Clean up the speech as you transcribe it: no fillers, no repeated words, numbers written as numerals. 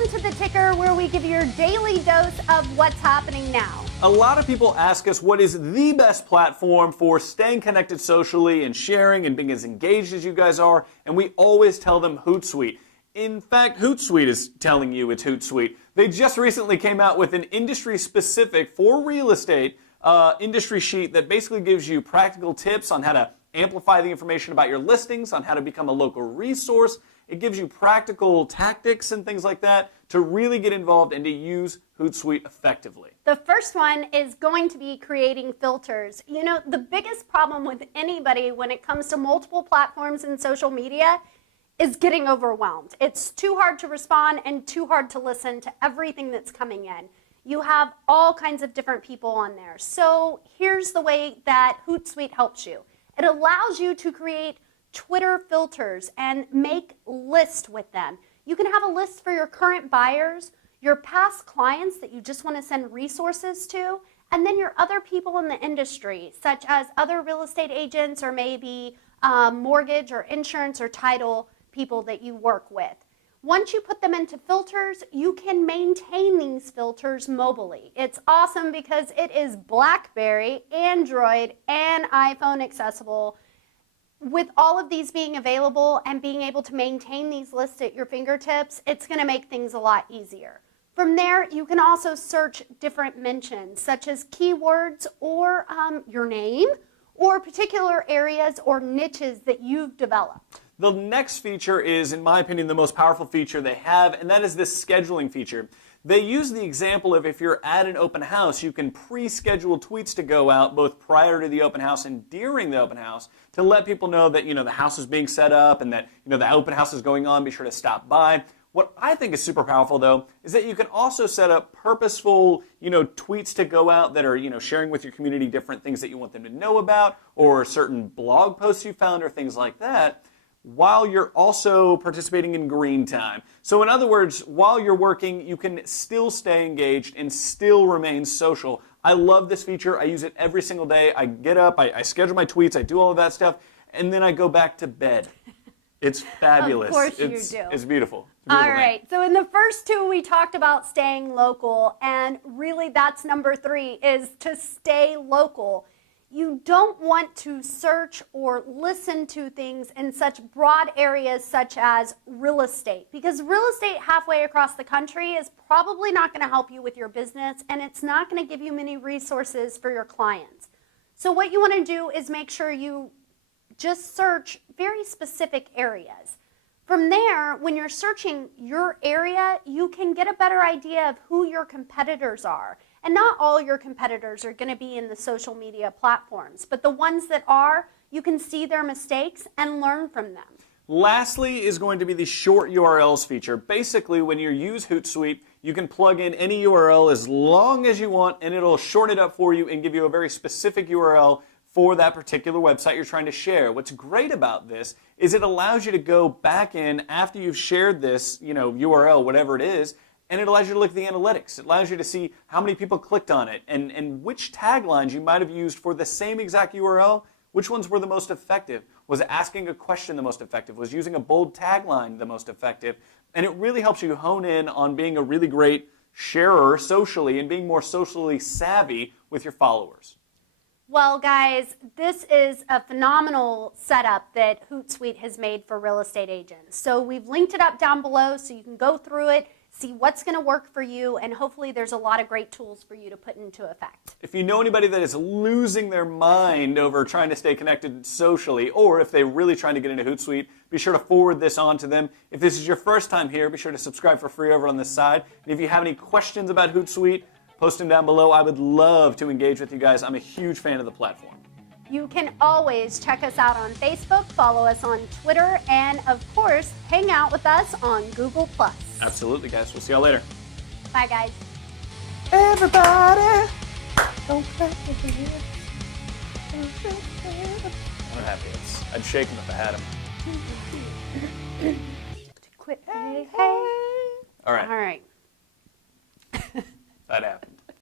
Welcome to The Ticker, where we give you your daily dose of what's happening now. A lot of people ask us what is the best platform for staying connected socially and sharing and being as engaged as you guys are, and we always tell them Hootsuite. In fact, Hootsuite is telling you it's Hootsuite. They just recently came out with an industry-specific, for real estate, industry sheet that basically gives you practical tips on how to amplify the information about your listings, on how to become a local resource. It gives you practical tactics and things like that to really get involved and to use Hootsuite effectively. The first one is going to be creating filters. You know, the biggest problem with anybody when it comes to multiple platforms and social media is getting overwhelmed. It's too hard to respond and too hard to listen to everything that's coming in. You have all kinds of different people on there. So here's the way that Hootsuite helps you. It allows you to create Twitter filters and make lists with them. You can have a list for your current buyers, your past clients that you just want to send resources to, and then your other people in the industry, such as other real estate agents or maybe mortgage or insurance or title people that you work with. Once you put them into filters, you can maintain these filters mobily. It's awesome because it is BlackBerry, Android, and iPhone accessible. With all of these being available and being able to maintain these lists at your fingertips, it's going to make things a lot easier. From there, you can also search different mentions, such as keywords or your name, or particular areas or niches that you've developed. The next feature is, in my opinion, the most powerful feature they have, and that is this scheduling feature. They use the example of if you're at an open house, you can pre-schedule tweets to go out both prior to the open house and during the open house to let people know that, the house is being set up and that, the open house is going on. Be sure to stop by. What I think is super powerful, though, is that you can also set up purposeful, tweets to go out that are, sharing with your community different things that you want them to know about or certain blog posts you found or things like that, while you're also participating in green time. So in other words, while you're working, you can still stay engaged and still remain social. I love this feature. I use it every single day. I get up, I schedule my tweets, I do all of that stuff, and then I go back to bed. It's fabulous. Of course you do. It's beautiful. All right, so in the first two, we talked about staying local, and really that's number 3, is to stay local. You don't want to search or listen to things in such broad areas such as real estate, because real estate halfway across the country is probably not going to help you with your business, and it's not going to give you many resources for your clients. So what you want to do is make sure you just search very specific areas. From there, when you're searching your area, you can get a better idea of who your competitors are. And not all your competitors are going to be in the social media platforms, but the ones that are, you can see their mistakes and learn from them. Lastly is going to be the short URLs feature. Basically, when you use Hootsuite, you can plug in any URL as long as you want, and it'll shorten it up for you and give you a very specific URL for that particular website you're trying to share. What's great about this is it allows you to go back in after you've shared this, URL, whatever it is, and it allows you to look at the analytics. It allows you to see how many people clicked on it and which taglines you might have used for the same exact URL, which ones were the most effective. Was asking a question the most effective? Was using a bold tagline the most effective? And it really helps you hone in on being a really great sharer socially and being more socially savvy with your followers. Well, guys, this is a phenomenal setup that Hootsuite has made for real estate agents. So we've linked it up down below so you can go through it, see what's going to work for you, and hopefully there's a lot of great tools for you to put into effect. If you know anybody that is losing their mind over trying to stay connected socially, or if they're really trying to get into Hootsuite, be sure to forward this on to them. If this is your first time here, be sure to subscribe for free over on this side. And if you have any questions about Hootsuite, post them down below. I would love to engage with you guys. I'm a huge fan of the platform. You can always check us out on Facebook, follow us on Twitter, and of course, hang out with us on Google+. Absolutely, guys. We'll see y'all later. Bye, guys. Everybody, don't clap if you hear. I don't have hits. I'd shake them if I had them. Quit. Hey, hey. All right. All right. That happened.